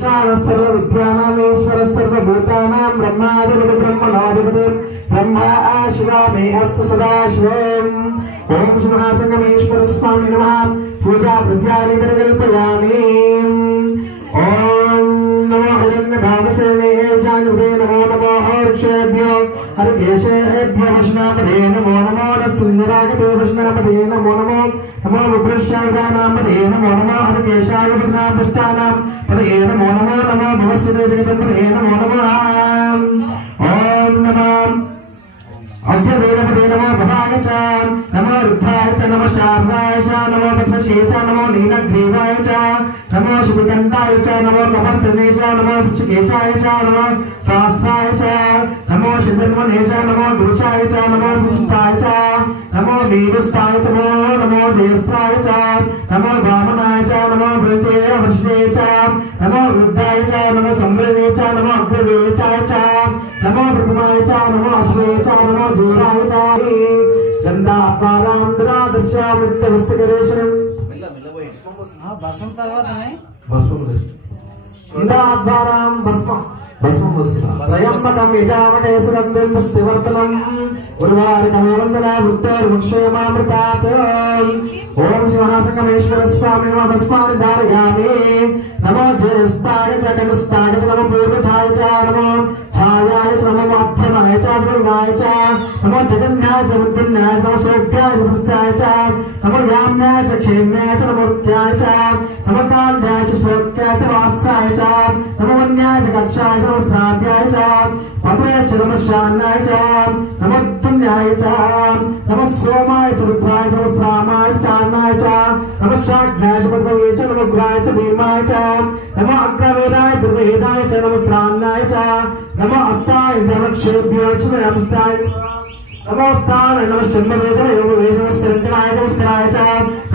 सर्व विद्यानामीश्वर सर्वभूतानां ब्रह्माधिपति ब्रह्मणाधिपति ब्रह्मा शिवा मे अस्तु सदा शिवम् ओम शिवनासंगमेश्वर स्वामी नमः पूजा द्रव्याणि परिकल्पयामि ओम नमो हिरण्यभावसेनेशानुदे नमो नमो हर्षेभ्यो हरिकेशेभ्यो वैष्णवपदे नमो नमो नत्सुन्दरागते वैष्णवपदे नमो नमो नमो विभ्रश्यायुधानामपदे नमो नमो हरिकेशाय विघ्नापष्टानां पदे नमो नमो नमो भवस्यते जगतपदे नमो नमः ओम नमः अभ्यवेदपदे नमो भवाय च नमो रुद्राय च नमो शार्वाय च नमो पद्मश्वेताय नमो नीलग्रीवाय च नमो शिवकण्ठाय च नमो कपर्तने च नमो पुच्छकेशाय च नमो सहस्राय च नमो शिवन्मने च नमो गुरुशाय च नमो पुष्टाय च नमो वीरुष्टाय च नमो देस्ताय च नमो वामनाय च नमो वृषे वृषे च नमो रुद्राय च नमो संवृणे च नमो अग्रवेचाय च नमो प्रथमाय च नमो अश्वे च नमो जोराय च गंधापारां ददादश्यामृत्यवस्तुकरेशनं భస్మం తర్వాతనే భస్మం గంధాపారాం భస్మం త్రయంబకం యజామహే సుగంధిం పుష్టివర్ధనం ఉర్వారుకమే వందనా వృత్తోర్ముక్షేమామృతాత్ ఓం శివనాసంగమేశ్వర స్వామి నమః భస్మాని ధారయామి నమో జ్యేష్ఠాయ చ కనిష్ఠాయ చ నమో పూర్వఛాయ చ నమో ఛాయాయ చ నమో మధ్యమాయ చ ధ్రువాయ చ నమో జగన్యాయ చ బుద్ధిన్యాయ చ నమో సౌఖ్యాయ చ దుఃఖాయ చ నమో యామ్యాయ చ క్షేమ్యాయ చ నమో ముఖ్యాయ చ నమో కాల్యాయ చ శ్లోక్యాయ చ వాత్సాయ చ నమో వన్యాయ చ కక్షాయ చ నమో శ్రావ్యాయ చ పవయ చ నమో శాన్నాయ చ నమో పుణ్యాయ చ నమో సోమాయ చ రుద్రాయ చ నమో శ్రామాయ చ చాన్నాయ చ నమో శాగ్నాయ చ పద్మవే చ నమో ఉగ్రాయ చ భీమాయ చ నమో అగ్రవేదాయ దుర్వేదాయ చ నమో త్రాన్నాయ చ नमो अस्ताय नमक्षेभ्यो च नमस्ताय नमोस्ताय नमः शम्भवे च योगवे च नमस्करञ्जनाय नमस्काराय च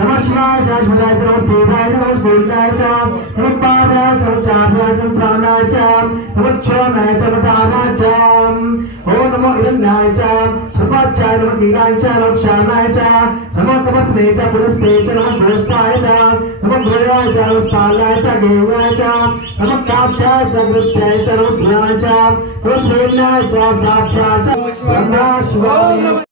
नमः शिवाय च शिवाय च नमस्तेभाय च नमस्कुल्याय च नमः पादाय च चाभ्याय च प्राणाय च नमः क्षोणाय च मतानाय च ओम नमो हिरण्याय च प्रपाचाय नमः नीलाय च नमः क्षाणाय च नमः कपत्ने च पुरस्ते च नमः घोष्टाय च नमः गुरुयाय च नमस्तालाय च गेवाय च नमः कात्याय च दृष्ट्याय च नमः ध्रुवाय च नमः प्रेम्याय च साख्याय च ब्रह्मा शिवाय